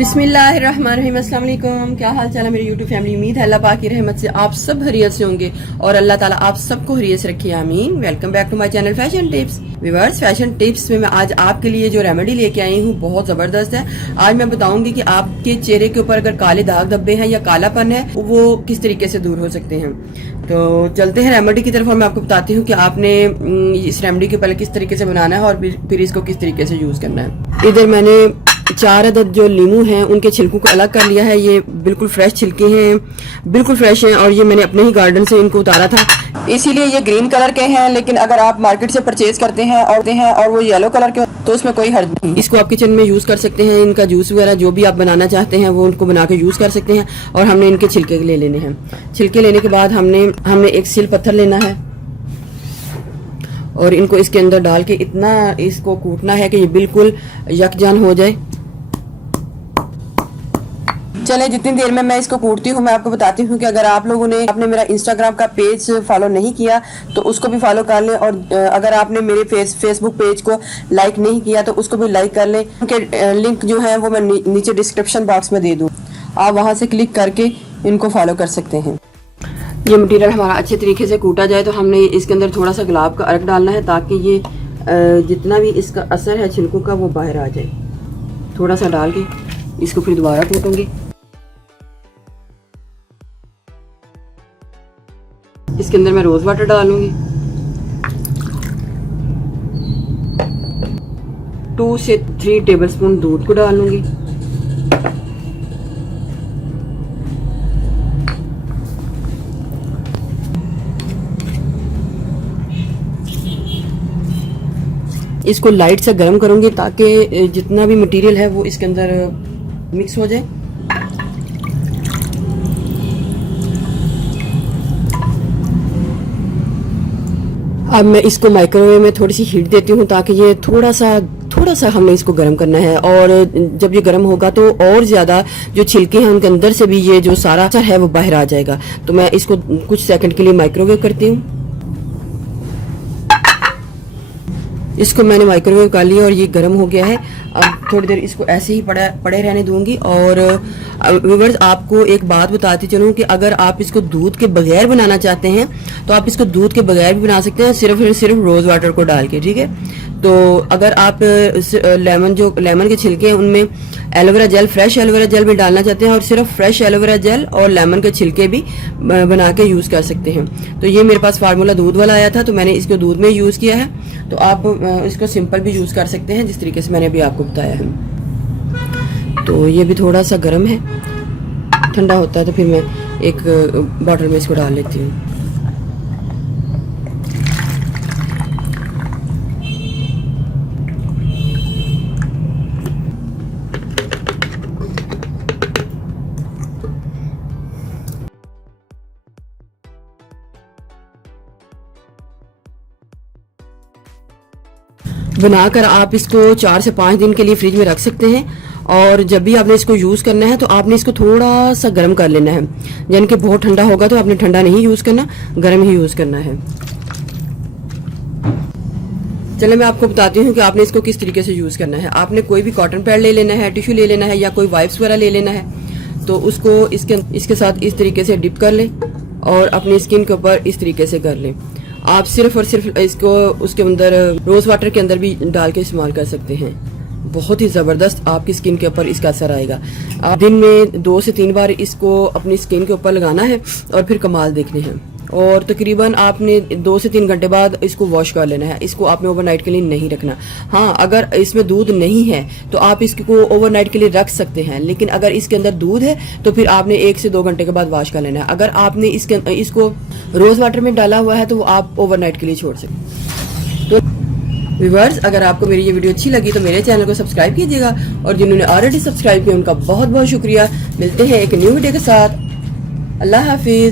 बिस्मिल्लाहिर्रहमानिर्रहीम, अस्सलाम वालेकुम। क्या हाल चाल है मेरी यूट्यूब फैमिली। उम्मीद है अल्लाह पाक की रहमत से आप सब हरियत से होंगे और अल्लाह ताला आप सबको हरियत से रखे, आमीन। Welcome back to my channel fashion tips. Viewers, fashion tips में मैं आज आपके लिए जो रेमेडी लेके आई हूँ बहुत जबरदस्त है। आज मैं बताऊंगी कि आपके चेहरे के ऊपर अगर काले दाग धब्बे हैं या कालापन है वो किस तरीके से दूर हो सकते हैं। तो चलते हैं रेमेडी की तरफ और मैं आपको बताती हूँ कि आपने इस रेमेडी के पहले किस तरीके से बनाना है और फिर इसको किस तरीके से यूज करना है। इधर मैंने 4 अदद जो लीमू हैं उनके छिलकों को अलग कर लिया है। ये बिल्कुल फ्रेश छिलके हैं, बिल्कुल फ्रेश हैं और ये मैंने अपने ही गार्डन से इनको उतारा था, इसीलिए ये ग्रीन कलर के हैं। लेकिन अगर आप मार्केट से परचेज करते हैं और वो येलो कलर के तो उसमें कोई हर्ज नहीं। इसको आप किचन में यूज कर सकते हैं। इनका जूस वगैरह जो भी आप बनाना चाहते हैं वो उनको बना के यूज कर सकते हैं। और हमने इनके छिलके ले लेने हैं। छिलके लेने के बाद हमने एक सिल पत्थर लेना है और इनको इसके अंदर डाल के इतना इसको कूटना है कि ये बिल्कुल यकजान हो जाए। चले, जितनी देर में मैं इसको कूटती हूँ मैं आपको बताती हूँ कि अगर आप लोगों ने आपने मेरा इंस्टाग्राम का पेज फॉलो नहीं किया तो उसको भी फॉलो कर लें और अगर आपने मेरे फेसबुक पेज को लाइक नहीं किया तो उसको भी लाइक कर लें। उनके लिंक जो है वो मैं नीचे डिस्क्रिप्शन बॉक्स में दे दूँ, आप वहाँ से क्लिक करके इनको फॉलो कर सकते हैं। ये मटेरियल हमारा अच्छे तरीके से कूटा जाए तो हमने इसके अंदर थोड़ा सा गुलाब का अर्क डालना है ताकि ये जितना भी इसका असर है छिलकों का वो बाहर आ जाए। थोड़ा सा डाल के इसको फिर दोबारा कूटूंगी। इसके अंदर मैं रोज वाटर डालूंगी, 2 से 3 टेबलस्पून दूध को डालूंगी। इसको लाइट से गर्म करूंगी ताकि जितना भी मटेरियल है वो इसके अंदर मिक्स हो जाए। अब मैं इसको माइक्रोवेव में थोड़ी सी हीट देती हूँ ताकि ये थोड़ा सा हमें इसको गर्म करना है। और जब ये गर्म होगा तो और ज्यादा जो छिलके हैं उनके अंदर से भी ये जो सारा असर है वो बाहर आ जाएगा। तो मैं इसको कुछ सेकंड के लिए माइक्रोवेव करती हूँ। इसको मैंने माइक्रोवेव कर लिया और ये गर्म हो गया है। अब थोड़ी देर इसको ऐसे ही पड़े रहने दूंगी। और व्यूअर्स, आपको एक बात बताती चलूं कि अगर आप इसको दूध के बगैर बनाना चाहते हैं तो आप इसको दूध के बगैर भी बना सकते हैं, सिर्फ रोज वाटर को डाल के, ठीक है। तो अगर आप लेमन के छिलके हैं उनमें aloe vera gel, fresh aloe vera gel भी डालना चाहते हैं और सिर्फ फ्रेश एलोवेरा जेल और लेमन के छिलके भी बना के यूज कर सकते हैं। तो ये मेरे पास फार्मूला दूध वाला आया था तो मैंने इसको दूध में यूज किया है। तो आप इसको सिंपल भी यूज कर सकते हैं जिस तरीके से मैंने अभी आपको बताया है। तो ये भी थोड़ा सा गर्म है, ठंडा होता है तो फिर मैं एक बॉटल में इसको डाल लेती हूँ। बनाकर आप इसको 4 से 5 दिन के लिए फ्रिज में रख सकते हैं। और जब भी आपने इसको यूज करना है तो आपने इसको थोड़ा सा गर्म कर लेना है, यानी कि बहुत ठंडा होगा तो आपने ठंडा नहीं यूज करना, गर्म ही यूज करना है। चलो मैं आपको बताती हूँ कि आपने इसको किस तरीके से यूज करना है। आपने कोई भी कॉटन पैड ले लेना है, टिश्यू ले लेना है या कोई वाइप्स वगैरह ले लेना है। तो उसको इसके साथ इस तरीके से डिप कर लें और अपनी स्किन के ऊपर इस तरीके से कर लें। आप सिर्फ और सिर्फ इसको उसके अंदर रोज वाटर के अंदर भी डाल के इस्तेमाल कर सकते हैं। बहुत ही जबरदस्त आपकी स्किन के ऊपर इसका असर आएगा। आप दिन में 2 से 3 बार इसको अपनी स्किन के ऊपर लगाना है और फिर कमाल देखने हैं। और तकरीबन आपने 2 से 3 घंटे बाद इसको वॉश कर लेना है। इसको आपने ओवरनाइट के लिए नहीं रखना। हाँ, अगर इसमें दूध नहीं है तो आप इसको ओवरनाइट के लिए रख सकते हैं, लेकिन अगर इसके अंदर दूध है तो फिर आपने 1 से 2 घंटे के बाद वॉश कर लेना है। अगर आपने इसको रोज वाटर में डाला हुआ है तो वो आप ओवरनाइट के लिए छोड़ सकते हैं। तो व्यूअर्स, अगर आपको मेरी ये वीडियो अच्छी लगी तो मेरे चैनल को सब्सक्राइब कीजिएगा और जिन्होंने ऑलरेडी सब्सक्राइब किया उनका बहुत बहुत शुक्रिया। मिलते हैं एक न्यू वीडियो के साथ। अल्लाह हाफिज।